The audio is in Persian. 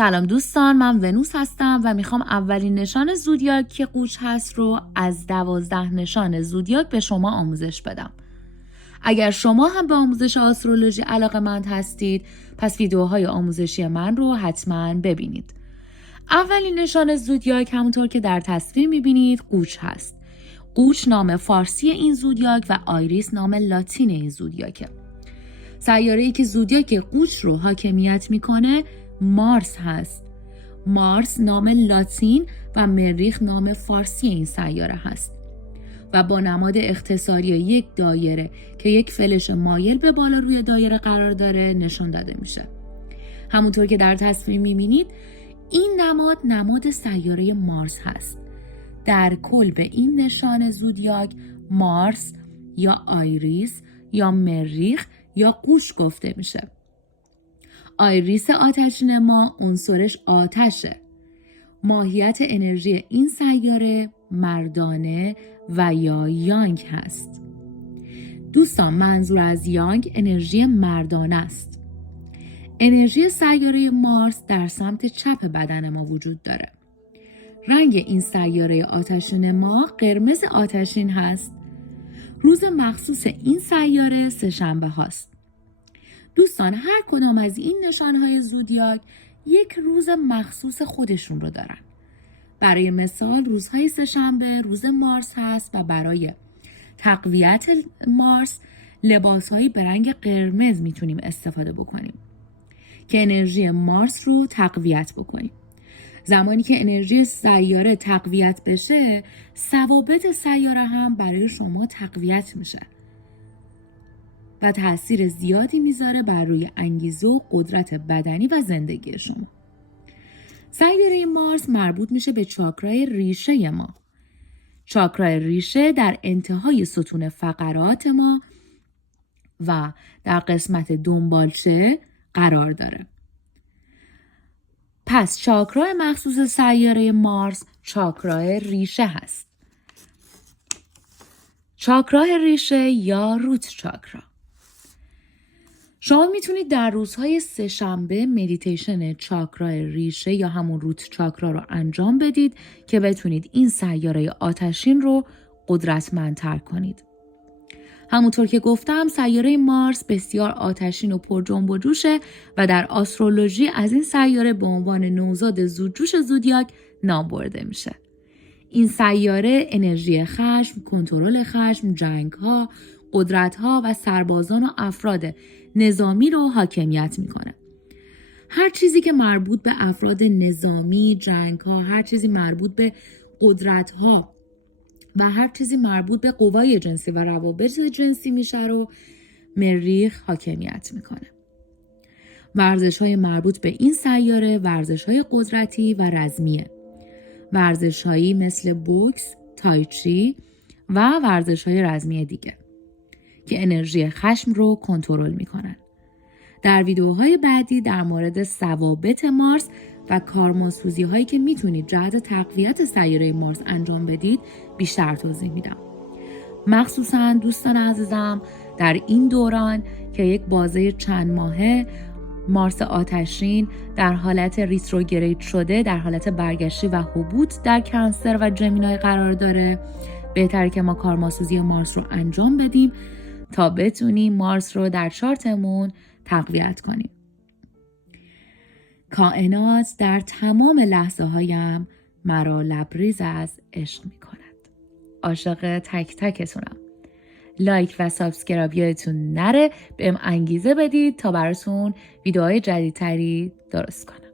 سلام دوستان، من ونوس هستم و میخوام اولین نشان زودیاک که قوچ هست رو از 12 نشان زودیاک به شما آموزش بدم. اگر شما هم به آموزش آسترولوژی علاقه‌مند هستید، پس ویدیوهای آموزشی من رو حتما ببینید. اولین نشان زودیاک همونطور که در تصویر میبینید قوچ هست. قوچ نام فارسی این زودیاک و آیریس نام لاتین این زودیاکه. سیاره‌ای که زودیاک قوچ رو حاکمیت میکنه مارس هست. مارس نام لاتین و مریخ نام فارسی این سیاره هست و با نماد اختصاری یک دایره که یک فلش مایل به بالا روی دایره قرار داره نشان داده میشه. همونطور که در تصویر میبینید این نماد سیاره مارس هست. در کل به این نشان زودیاک مارس یا آیریس یا مریخ یا قوچ گفته میشه. آیریس آتشین ما عنصرش آتشه. ماهیت انرژی این سیاره مردانه و یا یانگ هست. دوستان، منظور از یانگ انرژی مردانه است. انرژی سیاره مارس در سمت چپ بدن ما وجود داره. رنگ این سیاره آتشین ما قرمز آتشین هست. روز مخصوص این سیاره سه‌شنبه هاست. دوستان، هر کدام از این نشانهای زودیاک یک روز مخصوص خودشون رو دارن. برای مثال روزهای سه‌شنبه روز مارس هست و برای تقویت مارس لباسهایی به رنگ قرمز میتونیم استفاده بکنیم که انرژی مارس رو تقویت بکنیم. زمانی که انرژی سیاره تقویت بشه، ثوابت سیاره هم برای شما تقویت میشه و تأثیر زیادی میذاره بر روی انگیزه و قدرت بدنی و زندگی شما. سیاره مارس مربوط میشه به چاکرای ریشه ما. چاکرای ریشه در انتهای ستون فقرات ما و در قسمت دنبالچه قرار داره. پس چاکرای مخصوص سیاره مارس چاکرای ریشه هست. چاکرای ریشه یا روت چاکرا. شما میتونید در روزهای سه‌شنبه مدیتیشن چاکرای ریشه یا همون روت چاکرا رو انجام بدید که بتونید این سیاره آتشین رو قدرتمندتر کنید. همونطور که گفتم سیاره مارس بسیار آتشین و پر جنب و جوشه و در آسترولوژی از این سیاره به عنوان نوزاد زودجوش زودیاک نام برده میشه. این سیاره انرژی خشم، کنترل خشم، جنگ‌ها، قدرت‌ها و سربازان و افراد نظامی رو حاکمیت میکنه. هر چیزی که مربوط به افراد نظامی، جنگ‌ها، هر چیزی مربوط به قدرت‌ها و هر چیزی مربوط به قوای جنسی و روابط جنسی میشه رو مریخ حاکمیت میکنه. ورزش‌های مربوط به این سیاره ورزش‌های قدرتی و رزمیه. ورزش‌هایی مثل بوکس، تایچی و ورزش‌های رزمی دیگه که انرژی خشم رو کنترل میکنن. در ویدیوهای بعدی در مورد ثوابت مارس و کارماسوزی هایی که میتونید جهت تقویت سیاره مارس انجام بدید بیشتر توضیح میدم. مخصوصا دوستان عزیزم در این دوران که یک بازه چند ماهه مارس آتشین در حالت ریتروگرید شده، در حالت برگشتی و هبوط در کنسر و جمینای قرار داره، بهتره که ما کارماسوزی مارس رو انجام بدیم تا بتونیم مارس رو در چارتمون تقویت کنیم. کائنات در تمام لحظه هایم مرا لبریز از عشق می کند. عاشق تک تکتونم. لایک و سابسکرایب یادتون نره، بهم انگیزه بدید تا براتون ویدیوهای جدیدتری درست کنم.